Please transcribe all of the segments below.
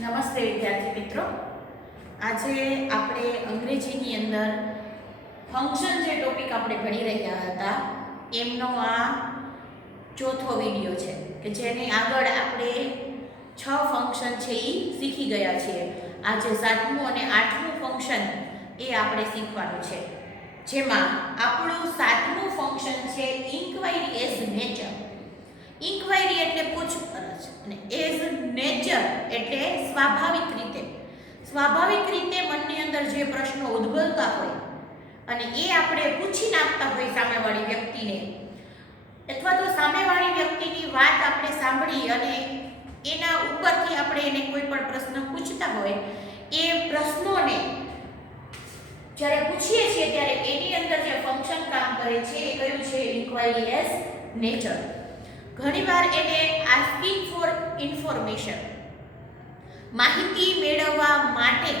નમસ્તે વિદ્યાર્થી મિત્રો. આજે આપણે અંગ્રેજીની અંદર ફંક્શન જે ટોપિક આપણે ભણી રહ્યા હતા એમનો આ ચોથો વિડીયો છે કે જેની આગળ આપણે 6 ફંક્શન છે એ શીખી ગયા છીએ. આજે 7મું અને 8મું ફંક્શન એ આપણે શીખવાનું છે, જેમાં આપણું 7મું ફંક્શન છે ઇન્ક્વાયરી એઝ નેચર. ઇન્ક્વાયરી એટલે પૂછપરછ અને એઝ નેચર એટલે સ્વાભાવિક રીતે. સ્વાભાવિક રીતે મનની અંદર જે પ્રશ્નો ઉદ્ભવતા હોય અને એ આપણે પૂછી નાખતા હોય સામેવાળી વ્યક્તિને, અથવા તો સામેવાળી વ્યક્તિની વાત આપણે સાંભળી અને એના ઉપરથી આપણે એને કોઈ પણ પ્રશ્ન પૂછતા હોય, એ પ્રશ્નોને જ્યારે પૂછીએ છીએ ત્યારે એની અંદર જે ફંક્શન કામ કરે છે એ કયું છે? Inquiry as nature. ઘણીવાર એને આસ્કિંગ ફોર ઇન્ફોર્મેશન, માહિતી મેળવવા માટે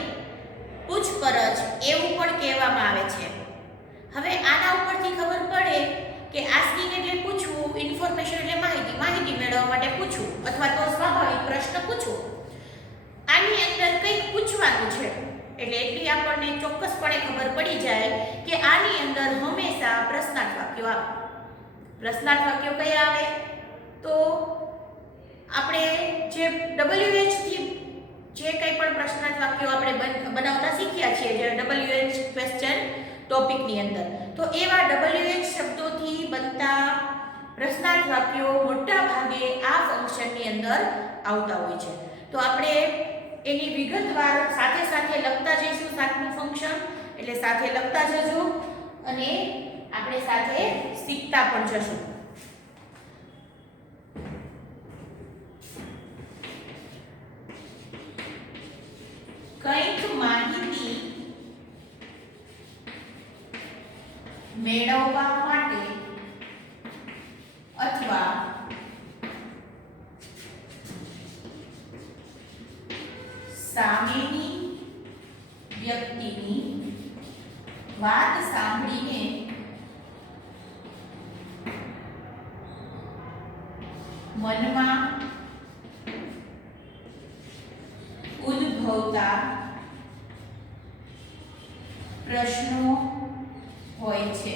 પૂછપરછ એવું પણ કહેવામાં આવે છે. હવે આના ઉપરથી ખબર પડે કે આસ્કિંગ એટલે પૂછવું, ઇન્ફોર્મેશન એટલે માહિતી, માહિતી મેળવવા માટે પૂછવું અથવા તો સ્વાભાવિક પ્રશ્ન પૂછવું. આની અંદર કંઈક પૂછવાનું છે એટલે એટલી આપણને ચોક્કસપણે ખબર પડી જાય કે આની અંદર હંમેશા પ્રશ્નાર્થ વાક્યો આવે. પ્રશ્નાર્થ વાક્યો કયા આવે? તો આપણે જે WH થી જે કંઈ પણ પ્રશ્નાર્થ વાક્યો આપણે બનાવતા શીખ્યા છીએ, જે WH ક્વેશ્ચન ટોપિકની અંદર, તો એવા WH શબ્દોથી બનતા પ્રશ્નાર્થ વાક્યો મોટા ભાગે આ ફંક્શનની અંદર આવતા હોય છે. તો આપણે એની વિગતવાર સાથે સાથે લખતા જઈશું. 7મું ફંક્શન એટલે સાથે લખતા જજો અને આપણે સાથે શીખતા પણ જશું. કંઈક માહિતી મેળવવા માટે અથવા સામેની વ્યક્તિની વાત સાંભળીને મનમાં ઉદ્ભવતા પ્રશ્નો હોય છે.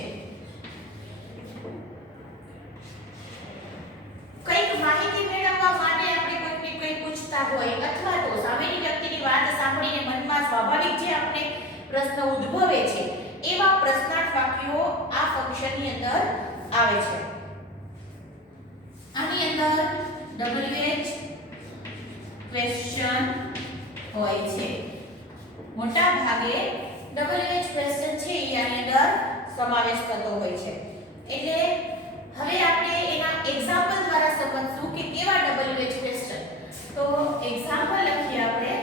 કંઈક માહિતી મેળવવા માટે આપણે કોઈને કંઈ પૂછતા હોય અથવા તો સામેની વ્યક્તિની વાત સાંભળીને મનમાં સ્વાભાવિક જે આપણે પ્રશ્ન ઉદ્ભવે છે એવા પ્રશ્નાર્થ વાક્યો આ ફંક્શનની અંદર આવે છે. આની અંદર WH ક્વેશ્ચન હોય છે. મોટા ભાગે WH ક્વેશ્ચન છે એ આની અંદર સમાવેશ થતો હોય છે. એટલે હવે આપણે એના એક્ઝામ્પલ દ્વારા સમજશું કે કેવા WH ક્વેશ્ચન. તો એક્ઝામ્પલ લખીએ આપણે.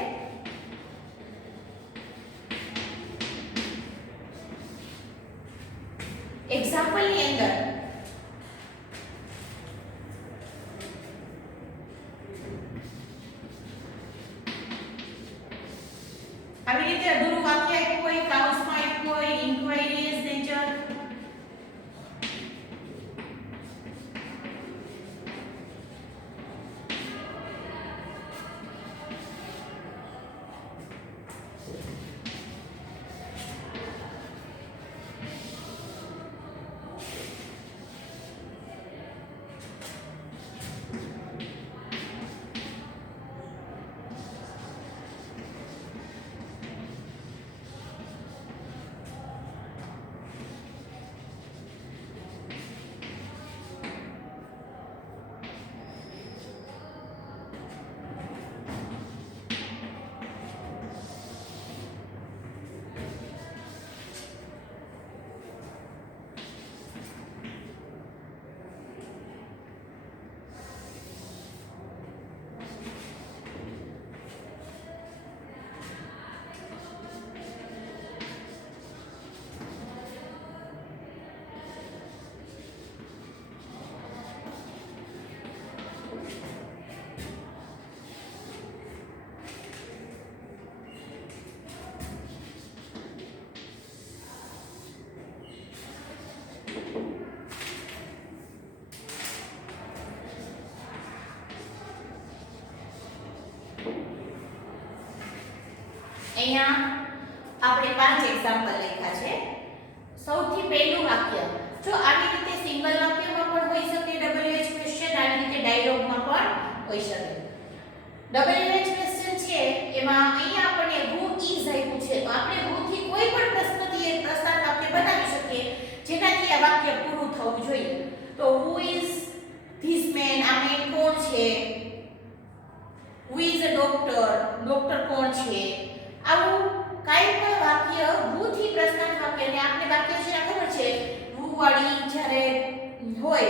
એક્ઝામ્પલની અંદર આવી રીતે અધૂરું વાક્ય આપ્યું હોય, કાઉન્સમાં આપ્યું હોય, ઇન્ક્વાયરી એઝ નેચર. અહીંયા આપણે 5 એક્ઝામ્પલ લખ્યા છે. સૌથી પહેલું વાક્ય, જો આવી રીતે સિંગલ વાક્યમાં પણ હોઈ શકે WH ક્વેશ્ચન, આવી રીતે ડાયલોગમાં પણ હોઈ શકે. WH ક્વેશ્ચન છે એમાં અહીંયા આપણને who is આપ્યું છે, તો આપણે who થી કોઈ પણ પ્રશ્નથી એક પ્રસ્તાવ વાક્ય બનાવી શકીએ જેનાથી આ વાક્ય પૂરું થવું જોઈએ. તો who is this man, આ મેન કોણ છે? who is a doctor, doctor કોણ છે? આવું કાંઈ પણ વાક્ય who થી પ્રસ્તાવ વાક્ય, અને આપણે વાક્ય છે આ ખબર છે who વાળી જ્યારે હોય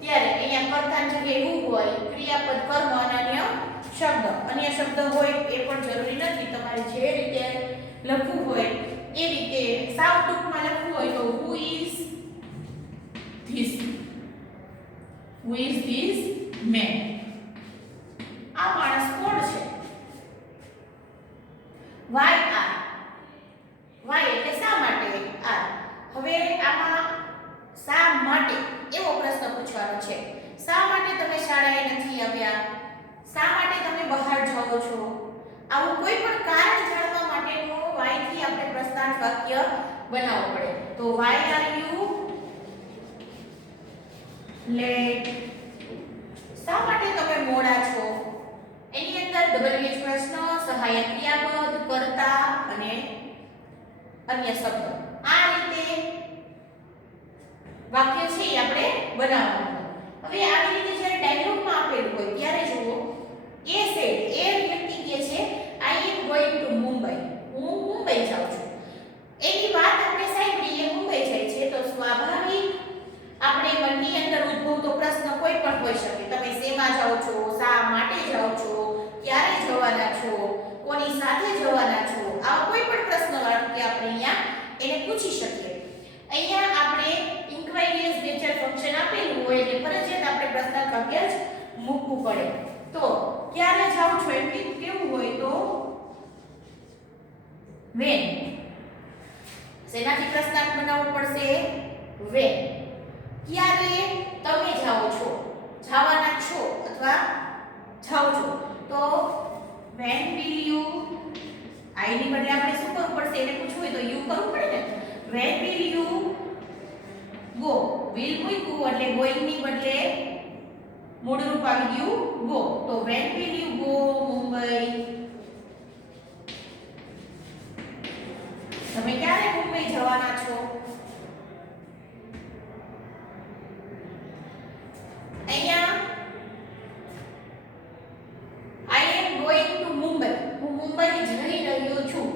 ત્યારે અહીંયા કર્તાની જગ્યાએ who હોય, ક્રિયાપદ કર્મ અને અન્ય શબ્દ હોય એ પણ જરૂરી નથી. તમારે જે રીતે લખવું હોય એ રીતે સાવ ટૂંકમાં લખવું હોય તો who is this, who is this man, આ માણસ કોણ છે? why are, why એટલે શા માટે, are. હવે આમાં શા માટે એવો પ્રશ્ન પૂછવાનો છે. શા માટે તમે શાળાએ નથી આવ્યા? શા માટે તમે બહાર જાઓ છો? આવું કોઈ પણ કારણ જાણવા માટેનો why થી આપણે પ્રસ્તાવ વાક્ય બનાવવું પડે. તો why are you late, શા માટે તમે મોડા છો? એની અંદર WH પ્રશ્ન, સહાયક ક્રિયાપદ, કર્તા અને અન્ય શબ્દ, આ રીતે વાક્ય છે એ આપણે બનાવવાનું. હવે આવી રીતે જ્યારે ડાયલોગમાં આપેલું હોય ત્યારે જુઓ, એ સેડ, એ વ્યક્તિ કહે છે આઈ એમ ગોઈંગ ટુ મુંબઈ, હું મુંબઈ જાઉં છું. એની વાત આપણે સાંભળી એ મુંબઈ જાય છે તો સ્વાભાવિક આપણે મનની અંદર ઉદ્ભવતો પ્રશ્ન કોઈ પણ હોઈ શકે. તમે શેમાં જાઓ છો, શા માટે જાઓ છો, ક્યારે જવાના છો, કોની સાથે જવાના છો, આ કોઈ પણ પ્રશ્ન વાળું કે આપણે અહીંયા એને પૂછી શકીએ. અહીંયા આપણે ઇન્ક્વાયરીઝ નેચર ફંક્શન આપેલું હોય એટલે ફરજિયાત આપણે પ્રસ્તાવ વાક્ય જ મૂકવું પડે. તો ક્યારે જાઓ છો એમ કેવું હોય તો when, શેનાથી પ્રસ્તાવ બનાવવું પડશે? when. ક્યારે તમે જાઓ છો, જવાના છો અથવા જાઓ છો તો when will you, I ની બદલે આપણે શું કરવું પડશે? એને પૂછવું હોય તો you કરવું પડે ને. when will you go, will મૂક્યું એટલે going ની બદલે મૂળ રૂપ આવી ગયું go. તો when will you go Mumbai, તમે ક્યારે મુંબઈ જવાના છો? અહીંયા I am going to Mumbai, હું મુંબઈ જઈ રહ્યો છું.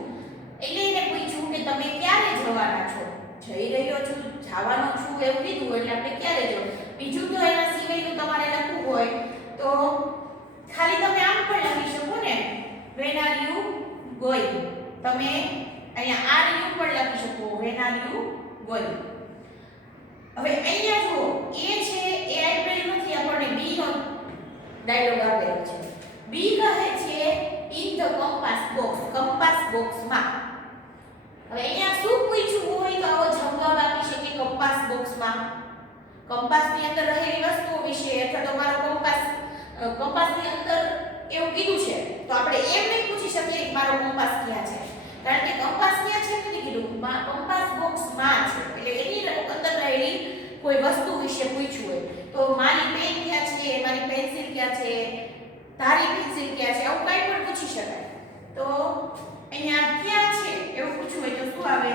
એટલે એને પૂછ્યું કે તમે ક્યારે જવાના છો? જઈ રહ્યો છું, જવાનો છું એવું કીધું એટલે આપણે ક્યારે જવું. બીજું તો એના સિવાયનું તમારે લખવું હોય તો ખાલી તમે આમ પણ લખી શકો ને, when are you going. તમે અહીંયા are you પણ લખી શકો, when are you going. હવે અહીંયા જુઓ, એ છે એ આપેલું નથી, આપણને બી નો ડાયલોગ આપેલો છે. બી કહે છે in the compass box, compass બોક્સમાં. હવે અહીંયા શું પૂછ્યું હોય તો આવો જવાબ આપી શકે કંપાસ બોક્સમાં. કંપાસની અંદર રહેલી વસ્તુઓ વિશે અથવા તો મારો કંપાસની અંદર એવું કીધું છે તો આપણે એમ નહીં પૂછી શકીએ કે મારો કંપાસ ક્યાં છે, કારણ કે કંપાસ ક્યાં છે નથી કીધું, કંપાસ બોક્સમાં છે. એટલે એની અંદર રહેલી કોઈ વસ્તુ વિશે પૂછ્યું હોય તો મારી પેન ક્યાં છે, મારી પેન્સિલ ક્યાં છે, તારી પેન્સિલ ક્યાં છે, આવું કંઈ પણ પૂછી શકાય. તો અહીંયા ક્યાં છે એવું પૂછવું હોય તો શું આવે?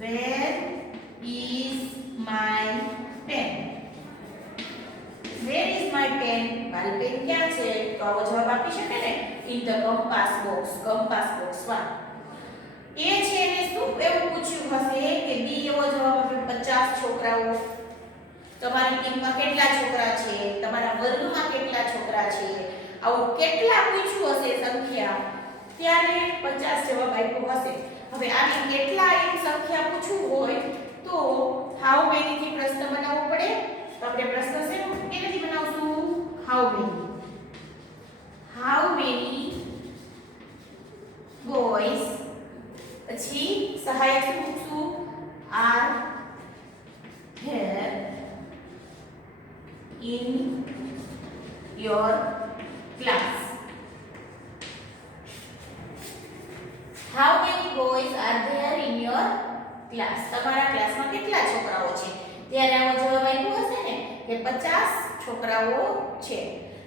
where is my pen, where is my pen, મારી પેન ક્યાં છે? તો આવો જવાબ આપી શકે ને, in the compass box, compass બોક્સમાં. એ છે એને શું એવું પૂછ્યું હશે કે બી એવો જવાબ આપે 50 છોકરાઓ, તમારી ટીમમાં કેટલા છોકરા છે, તમારા વર્ગમાં કેટલા છોકરા છે, આવું કેટલા પૂછ્યું હશે સંખ્યા, ત્યારે 50 જવાબ આપ્યો હશે. હવે આને કેટલા એમ સંખ્યા પૂછવું હોય તો હાઉ મેની થી પ્રશ્ન બનાવવો પડે. તો આપણે પ્રશ્ન કેનાથી બનાવશું? How many. How many boys, પછી સહાયક શું મૂકશું? Are here in your class. How boys are there in your class? તમારા ક્લાસમાં કેટલા છોકરાઓ છે? ત્યારે આવો જવાબ આપ્યો હશે ને કે 50 છોકરાઓ છે.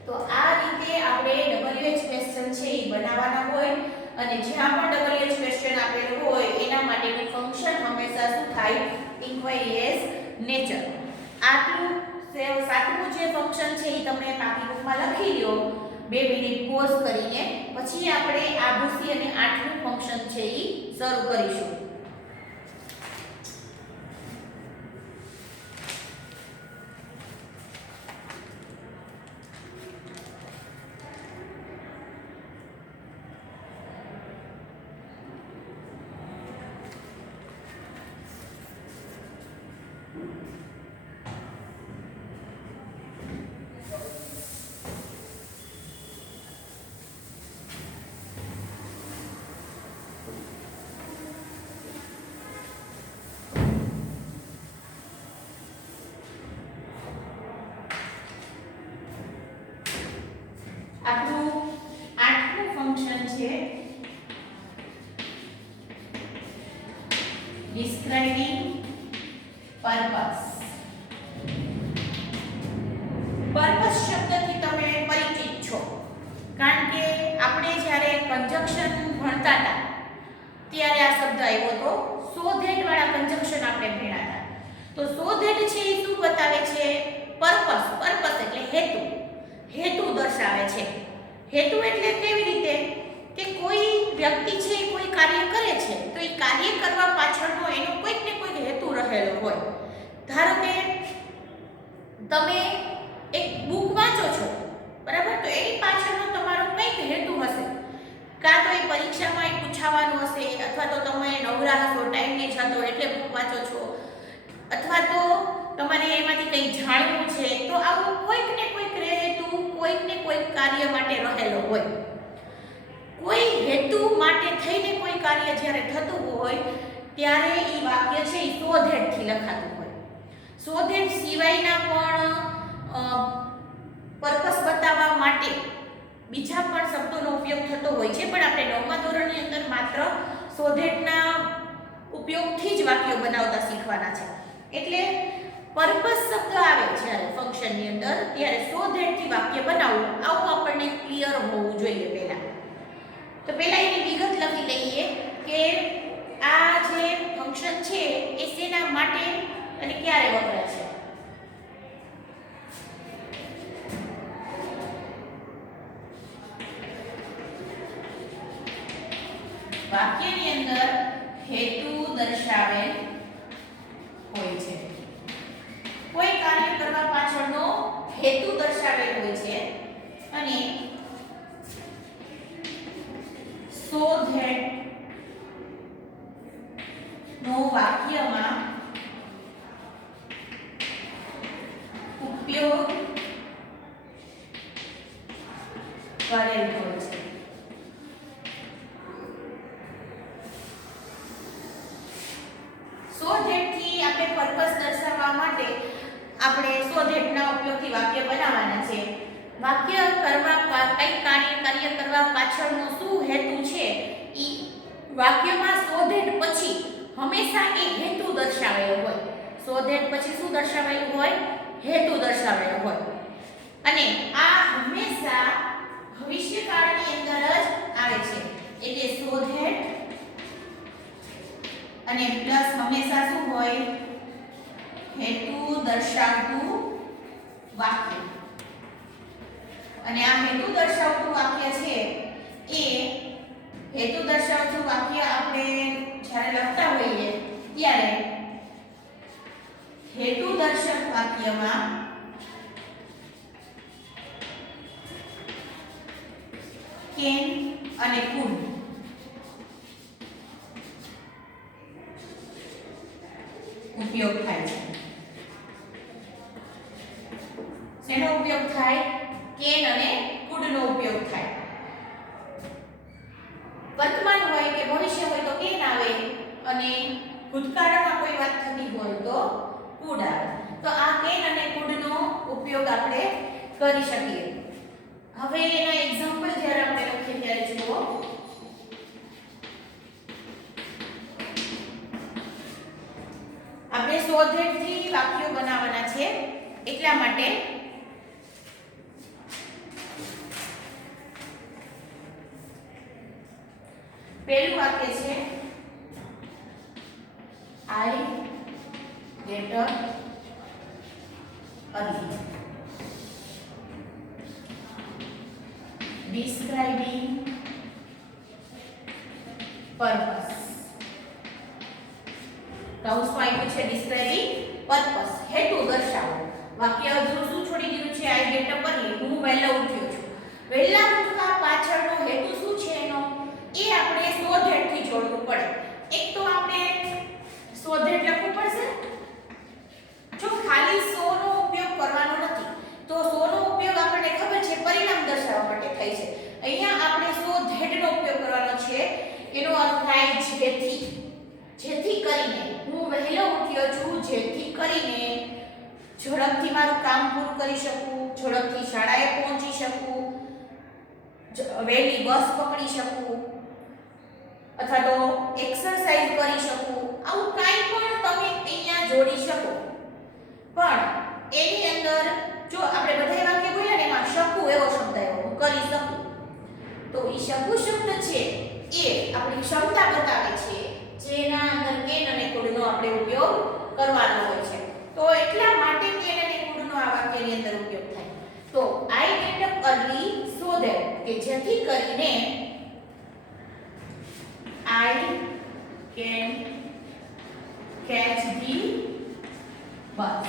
તો આ રીતે આપણે WH ક્વેશ્ચન છે એ બનાવવાના હોય અને જ્યાં પણ WH ક્વેશ્ચન આપેલું હોય એના માટેનું ફંક્શન હંમેશા શું થાય? Inquiry as nature. આટલું સાતમું જે ફંક્શન છે એ તમે પાકી બુકમાં લખી લો 2 મિનિટ પોઝ કરીને, પછી આપણે આ ભૂસી અને આઠમું ફંક્શન છે એ શરૂ કરીશું. આપણું આઠમું ફંક્શન છે ડિસ્ક્રાઇબિંગ પર્પસ. પર્પસ શબ્દથી તમે પરિચિત છો, કારણ કે આપણે જ્યારે કંજક્શન ભણતા હતા ત્યારે આ શબ્દ આવ્યો હતો. સો ધેટ વાળા કંજક્શન આપણે ભણ્યા હતા. તો સો ધેટ છે એ શું બતાવે છે? પર્પસ. પર્પસ એટલે હેતુ. હેતુ દર્શાવે છે. હેતુ એટલે કેવી રીતે કે કોઈ વ્યક્તિ છે કોઈ કાર્ય કરે છે તો એ કાર્ય કરવા પાછળનો એનો કોઈક ને કોઈક હેતુ રહેલો હોય. ધારો કે તમે એક બુક વાંચો છો, બરાબર, તો એની પાછળનો તમારો કંઈક હેતુ હશે. કાં તો એ પરીક્ષામાં પૂછાવાનું હશે, અથવા તો તમે નવરા હશો, ટાઈમ નહીં જતો એટલે બુક વાંચો છો, અથવા તો તમારે એમાંથી કંઈ જાણવું છે. તો આવું કોઈક ને કોઈક હેતુ કોઈક ને કોઈક કાર્ય માટે રહેલો હોય. કોઈ હેતુ માટે થઈને કોઈ કાર્ય જ્યારે થતું હોય ત્યારે એ વાક્ય છે એ સો ધેટથી લખાતું હોય. સો ધેટ સિવાયના પણ પર્પસ બતાવવા માટે બીજા પણ શબ્દોનો ઉપયોગ થતો હોય છે, પણ આપણે 9મા ધોરણની અંદર માત્ર સો ધેટના ઉપયોગથી જ વાક્યો બનાવતા શીખવાના છે. એટલે પર્પસ શબ્દ આવે જ્યારે ફંક્શનની અંદર ત્યારે સો ધેટથી વાક્ય બનાવવું, આવું આપણને ક્લિયર હોવું જોઈએ પહેલા. તો પહેલા એની વિગત લખી લઈએ કે આ જે ફંક્શન છે એ શેના માટે અને ક્યારે વપરાય છે. વાક્યની અંદર હેતુ દર્શાવેલ હોય છે. કોઈ કાર્ય કરવા પાછળનો હેતુ દર્શાવેલ હોય છે અને સો ધેટ નો વાક્યમાં ઉપયોગ કરેલ હોય છે. સો ધેટથી આપણે પર્પસ દર્શાવવા માટે આપણે સો ધેટના ઉપયોગથી વાક્ય બનાવવાના છે. વાક્ય કરવા કઈ કાર્ય કરવા પાછળનો શું હેતુ છે એ વાક્યમાં સો ધેટ પછી હંમેશા એ હેતુ દર્શાવેલો હોય. સો ધેટ પછી શું દર્શાવેલું હોય? હેતુ દર્શાવેલો હોય. અને આ હંમેશા ભવિષ્યકાળની અંદર જ આવે છે. એટલે સો ધેટ અને પ્લસ હંમેશા શું હોય? હેતુ દર્શાવતું વાક્ય. અને આ હેતુ દર્શાવતું વાક્ય છે એ હેતુ દર્શાવતું વાક્ય આપણે જ્યારે લખતા હોઈએ ત્યારે હેતુ દર્શક વાક્યમાં કેન અને કુડ ઉપયોગ થાય છે. શેનો ઉપયોગ થાય? કેન અને કુડનો ઉપયોગ થાય. વર્તમાન હોય કે ભવિષ્ય હોય તો કેન આવે અને ભૂતકાળમાં કોઈ વાત થતી હોય તો કુડ આવે. તો આ કેન અને કુડનો ઉપયોગ આપણે કરી શકીએ. હવે એના એક્ઝામ્પલ જ્યારે આપણે લખીએ ત્યારે જુઓ આપણે શોધેથી વાક્યો બનાવવાના છે એટલા માટે પહેલું વાક્ય છે I get up early. Describing purpose. કૌંસમાં આપ્યું છે describing purpose, હેતુ દર્શાવો. વાક્ય અધૂરું શું છોડી દીધું છે? I get up early, હું વહેલો ઉઠ્યો છું. વહેલા ઉઠવા પાછળનો હેતુ શું છે એનો? એ આપણે શોધેડથી જોડવું પડે. એક તો આપણે શોધેડ લખવું પડશે. જો ખાલી સો નો ઉપયોગ કરવાનો નથી, તો સો નો ઉપયોગ આપણને ખબર છે પરિણામ દર્શાવવા માટે થાય છે. અહીંયા આપણે શોધેડનો ઉપયોગ કરવાનો છે. એનો અર્થ થાય જેથી. જેથી કરીને હું વહેલો ઉઠ્યો છું, જેથી કરીને ઝડપથી મારું કામ પૂરું કરી શકું, ઝડપથી શાળાએ પહોંચી શકું, વહેલી બસ પકડી શકું, અથવા તો એક્સરસાઇઝ કરી શકું. આવું કાંઈ પણ તમે અહીંયા જોડી શકો. પણ એની અંદર જો આપણે બધા વાક્ય બોલ્યા ને એમાં શકું એવો શબ્દ આવ્યો, હું કરી શકું, તો એ શકું શબ્દ છે એ આપણી ક્ષમતા બતાવે છે, જેના અંદર કેન અને કુડનો આપણે ઉપયોગ કરવાનો હોય છે. તો એટલા માટે કેન અને કુડનો આ વાક્યની અંદર ઉપયોગ થાય. તો I get up early so that, કે જેથી કરીને I can catch the bus,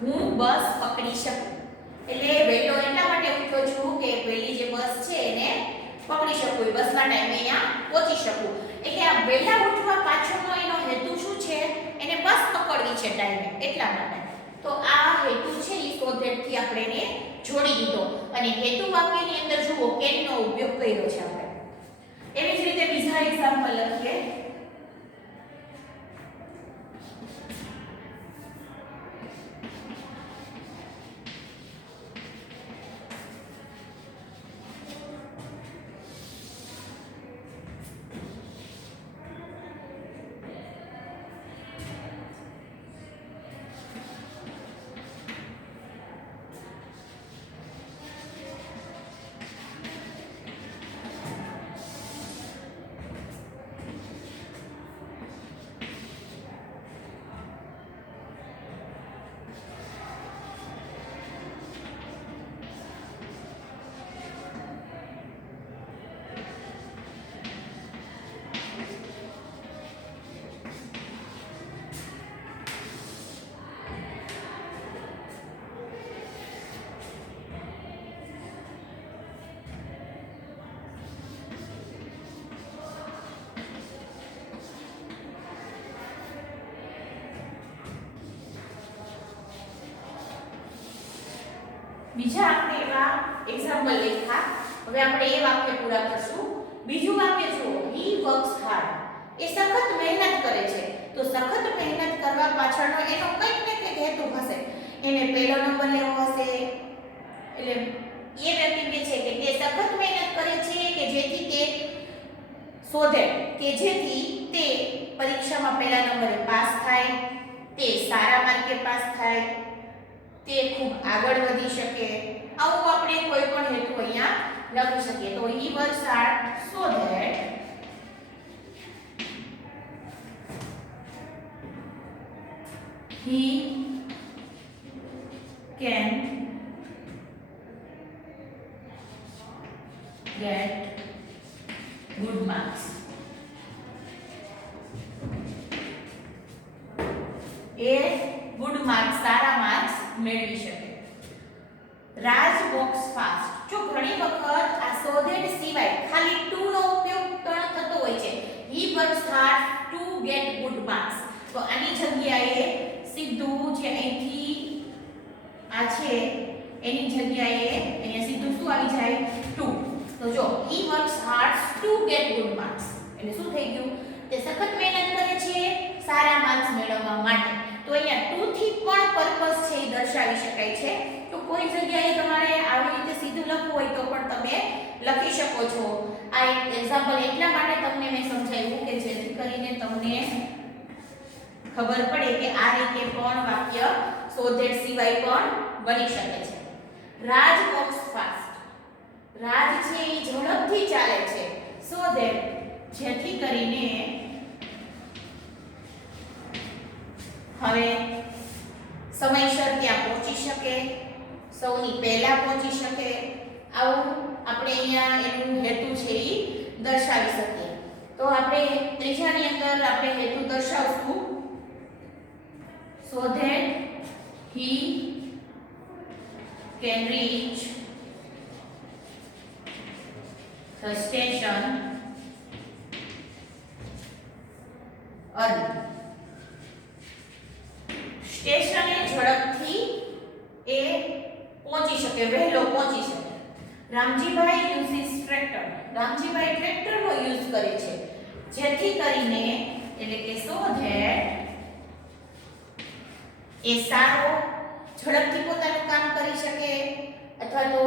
હું બસ પકડી શકું. એટલે વહેલો એટલા માટે ઉઠ્યો છું કે પહેલી જે બસ છે એને પકડી શકું, બસના ટાઈમે અહીંયા પહોંચી શકું. એટલે આ વહેલા ઉઠવા પાછળનો એનો હેતુ શું છે? એને બસ પકડવી છે ટાઈમે, એટલા માટે. તો આ હેતુ છે એ શોધેડથી આપણે એને જોડી દીધો. અને હેતુ વાક્યની અંદર જુઓ કેનનો ઉપયોગ કર્યો છે આપણે. એવી જ રીતે બીજા એક્ઝામ્પલ લખીએ. બીજા આપણે એવા એક્ઝામ્પલ લખ્યા. હવે આપણે એ વાક્ય પૂરા કરશું. બીજું વાક્ય જુઓ, he works hard, એ સખત મહેનત કરે છે. તો સખત મહેનત કરવા પાછળનો એનો કંઈક ને કંઈક હેતુ હશે. એને પહેલો નંબર લેવો હશે. એટલે એ વ્યક્તિ કે છે કે તે સખત મહેનત કરે છે કે જેથી તે શોધે કે જેથી તે પરીક્ષામાં પહેલા નંબરે પાસ થાય, તે સારા માર્કે પાસ થાય, તે ખૂબ આગળ વધી શકે. આવું આપણે કોઈ પણ હેતુ અહીંયા લખી શકીએ. તો he works hard so that he can get good marks. A good marks, Sara marks મેળવી શકે. રાજ વોક્સ ફાસ્ટ. જો ઘણી વખત આ શોધેડ સિવાય ખાલી ટુ નો ઉપયોગ પણ થતો હોય છે. he works hard to get good marks. તો આની જગ્યાએ સીધું જે અહીંથી આ છે એની જગ્યાએ અહીંયા સીધું શું આવી જાય? ટુ. તો જો he works hard to get good marks, એટલે શું થઈ ગયું? તે સખત મહેનત કરે છે સારા માર્ક્સ મેળવવા માટે. તો અહીંયા ટુ થી પણ પર્પસ છે એ દર્શાવી શકાય છે. તો કોઈ જગ્યાએ તમારે આવી રીતે સીધું લખવું હોય તો પણ તમે લખી શકો છો. આ એક એક્ઝામ્પલ એટલા માટે તમને મેં સમજાવ્યું કે જેથી કરીને તમને ખબર પડે કે આ રીતે પણ વાક્ય સો ધેટ સિવાય પણ બની શકે છે. રાજ વોક્સ ફાસ્ટ. રાજ છે એ ઝડપથી ચાલે છે. સો ધેટ જેથી કરીને હવે સમયસર ત્યાં પહોંચી શકે, સૌની પહેલા પહોંચી શકે. આવું આપણે અહીંયા એનું હેતુ છે એ દર્શાવી શકીએ. તો આપણે ત્રીજાની અંદર આપણે હેતુ દર્શાવશું. So that he can reach the station early. સ્ટેશને ઝડપથી એ પહોંચી શકે, વહેલો પહોંચી શકે. Ramjibhai uses tractor. રામજીભાઈ ટ્રેક્ટરનો યુઝ કરે છે જેથી કરીને, એટલે કે સો ધેટ એ સારો ઝડપથી પોતાનું કામ કરી શકે અથવા તો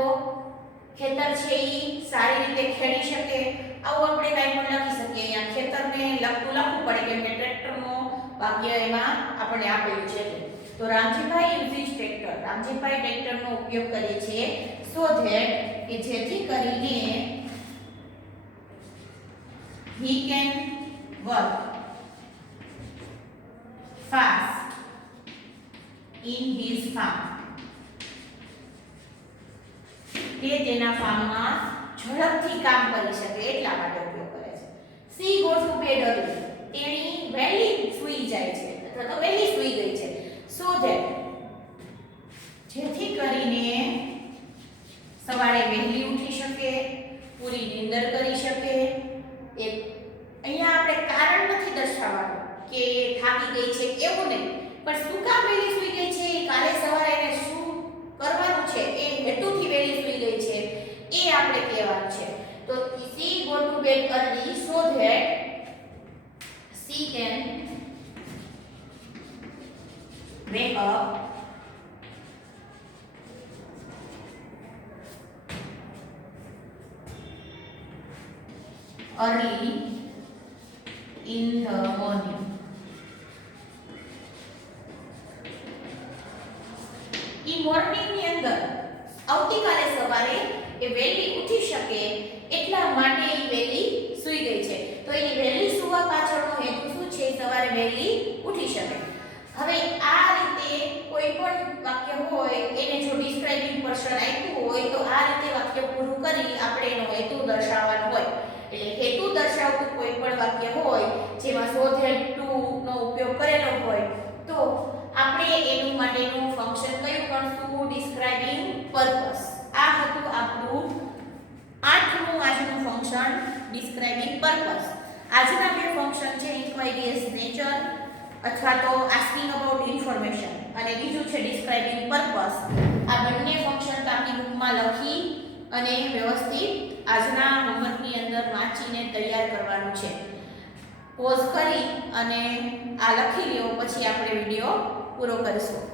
ખેતર છે એ સારી રીતે ખેડી શકે. આવું આપણે કાંઈ પણ લખી શકીએ. અહીંયા ખેતરને લખવું પડે કેમ કે ટ્રેક્ટરનો વાક્ય એમાં આપણે આપેલું છે. તો રામજીભાઈ યુઝિસ ટ્રેક્ટર. રામજીભાઈ ટ્રેક્ટરનો ઉપયોગ કરે છે સો ધેટ કે જેથી કરીને he can work fast in his farm. તે તેના ફાર્મમાં ઝડપથી કામ કરી શકે એટલા માટે ઉપયોગ કરે છે. She go to bed early. તેણી વહેલી સૂઈ જાય છે અથવા તો વહેલી સૂઈ ગઈ છે. સો ધેટ જેથી કરીને સવારે વહેલી ઉઠી શકે, પૂરી નીંદર કરી શકે. એ અહીંયા આપણે કારણ નથી દર્શાવવાનું કે થાકી ગઈ છે એવું નહીં, પણ શું કામ વહેલી સૂઈ ગઈ છે, કાલે સવારે એને શું કરવાનું છે એ હેતુથી વહેલી સૂઈ ગઈ છે એ આપણે કહેવાનું છે. તો she go to bed early so that she can wake up early in the morning. E morning ની અંદર આવતીકાલે સવારે એ વહેલી ઉઠી શકે એટલા માટે ઈ વહેલી સૂઈ ગઈ છે. તો એની વહેલી સૂવા પાછળનો હેતુ શું છે? સવારે વહેલી ઉઠી શકે. હવે આ રીતે કોઈ પણ વાક્ય હોય એને જો ડિસ્ક્રાઇબિંગ પર્સન આપ્યું હોય તો આ રીતે વાક્ય પૂરું કરી આપણે એનો હેતુ દર્શાવવાનો હોય. એટલે હેતુ દર્શાવતું કોઈ પણ વાક્ય હોય જેમાં સો ધેટ ટુ નો ઉપયોગ કરેલો હોય તો આપણે એનું માટેનું ફંક્શન કયું ગણશું? Describing purpose. આ હતું આપણું 8મું આજનું ફંક્શન ડિસ્ક્રાઇબિંગ પર્પસ. આજના બે ફંક્શન છે ઇન્ક્વાયરીસ નેચર અથવા તો આસ્કિંગ અબાઉટ ઇન્ફોર્મેશન અને બીજું છે ડિસ્ક્રાઇબિંગ પર્પસ. આ બંને ફંક્શન આપની બુકમાં લખી અને વ્યવસ્થિત આજના હોમવર્કની અંદર વાંચીને તૈયાર કરવાનું છે. પોઝ કરી અને આ લખી લ્યો પછી આપણે વિડિયો પૂરો કરીશું.